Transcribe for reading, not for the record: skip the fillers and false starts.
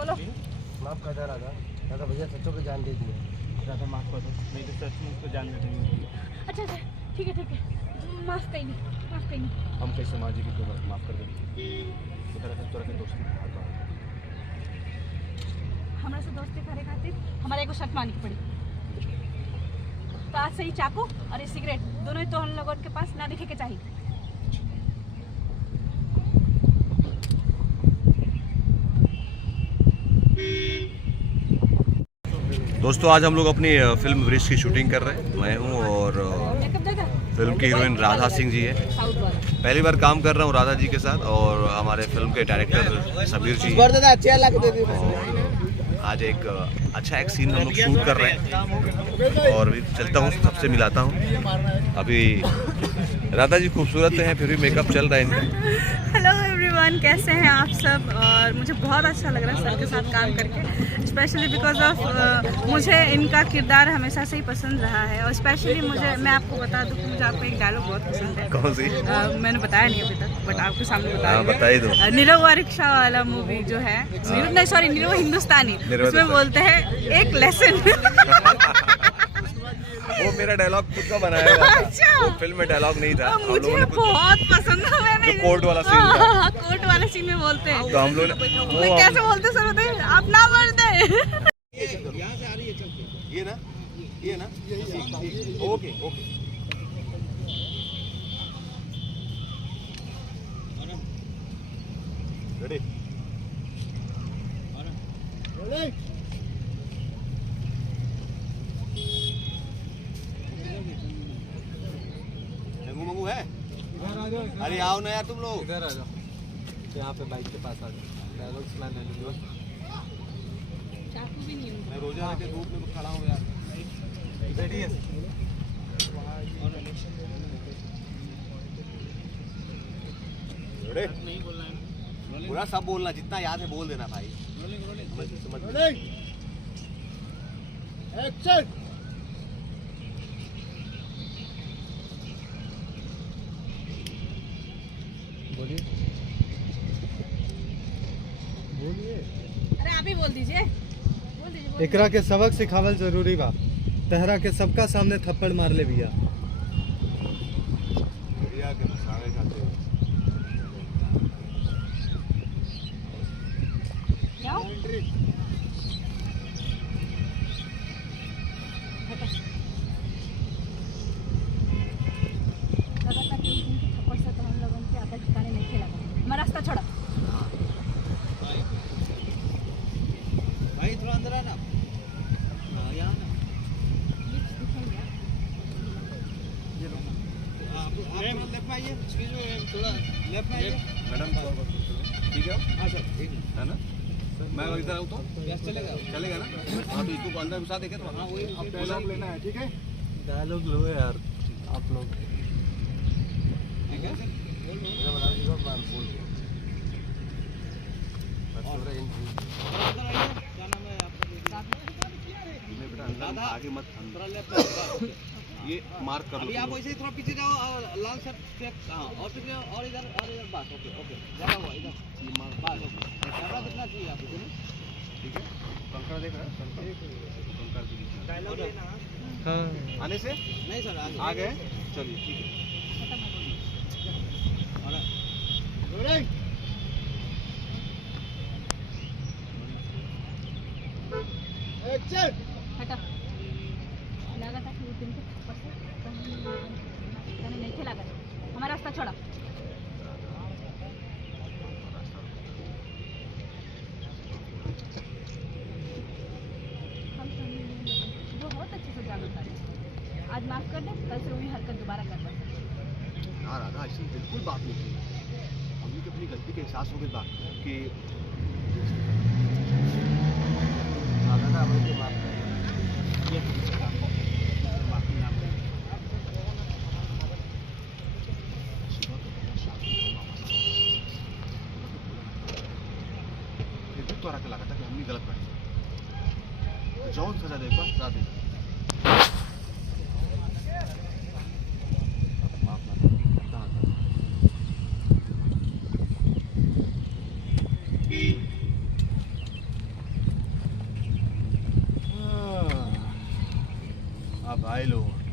बोलो। माफ कर दे राधा, राधा भैया सच्चों को जान दे दिए। राधा माफ कर दो, नहीं तो सच में उसको जान दे देंगे। अच्छा अच्छा ठीक है माफ कहीं हम कैसे माजी की तो माफ कर देंगे। तोरा के दोस्ती हमारे से दोस्ती करे खातिर हमारे को शर्त माननी पड़ी। तो आज से ही चाकू और ये सिगरेट दोनों ही तो हम लोगों के पास ना दिखे के चाहिए। दोस्तों आज हम लोग अपनी फिल्म वृक्ष की शूटिंग कर रहे हैं। मैं हूं और फिल्म की हीरोइन राधा सिंह जी है। पहली बार काम कर रहा हूं राधा जी के साथ और हमारे फिल्म के डायरेक्टर सबीर जी। आज एक अच्छा एक सीन हम लोग शूट कर रहे हैं और भी चलता हूँ, सबसे मिलाता हूँ। अभी राधा जी खूबसूरत हैं, फिर भी मेकअप चल रहा है इनका। हेलो एवरीवन, कैसे हैं आप सब? और मुझे बहुत अच्छा लग रहा है सर के साथ काम करके, स्पेशली बिकॉज ऑफ मुझे इनका किरदार हमेशा से ही पसंद रहा है। और स्पेशली मैं आपको बता दूँ कि मुझे आपको एक डायलॉग बहुत पसंद है। कौन सी? मैंने बताया नहीं अभी तक, बट आपके सामने बता ही दो। नीरव रिक्शा वाला मूवी जो है, नीरव हिंदुस्तानी, उसमें बोलते हैं एक लेसन। वो मेरा डायलॉग खुद का बनाया था। अच्छा। वो फिल्म में डायलॉग नहीं था। मुझे बहुत पसंद है। मैंने कोर्ट वाला सीन था। कोर्ट वाला सीन में बोलते हैं। तो हम लोग कैसे बोलते सर बताइए, आप ना मर दे। यहाँ से आ रही है चल के। ये ना ओके रेडी। मंगू है? अरे आओ ना यार तुम लोग। इधर आ जाओ, यहाँ पे बाइक के पास आ जाओ। डायलॉग सुनाने दो। चाकू भी नहीं है। मैं रोजा के धूप में खड़ा हूँ यार। रेडी है? नहीं बोलना है, पूरा सब बोलना, जितना याद है बोल देना भाई। एक्शन। बोलिए। अरे आप ही बोल दीजिए। एकरा के सबक सिखावल जरूरी बा। तहरा के सबका सामने थप्पड़ मार ले भैया। रास्ता छोड़ा भाई, थोड़ा अंदर आना। यहाँ ना लेफ्ट में आइए, थोड़ा लेफ्ट में आइए मैडम। ठीक है, हाँ सर, ठीक है ना। मैं इधर आऊँ तो चलेगा ना। हाँ तो इसको अंदर घुसा देखे तो। हाँ वही डायलॉग लेना है, ठीक है। डायलॉग लो यार आप लोग, ठीक है। आगे मत, ये मार्क कर लो। अभी आप वैसे ही थोड़ा पीछे जाओ, लाल शर्ट चेक। हाँ और पीछे और इधर बस। ओके ज़्यादा हुआ इधर बस। कैमरा कितना चाहिए आपको? ठीक है, कंकड़ देख रहा है, कंकड़ डायलॉग लेना। हाँ आने से नहीं सर, आ गए। चलिए ठीक है। हटा। लगा था कि वो दिन के थप्पड़ से कहीं नहीं थे लगा। हमारा रास्ता छोड़ा। हम बहुत अच्छे से जानता है। आज माफ कर दे, कल से वही हरकत दोबारा कर दे। हाँ राधा, ऐसी बिल्कुल बात नहीं की। हमने की अपनी गलती के एहसास हो गई बात कि राधा मुझे माफ कर। लगा था कि हमने गलत बैठे। जौन सजा दे बस सजा दे। हाँ भाई लोग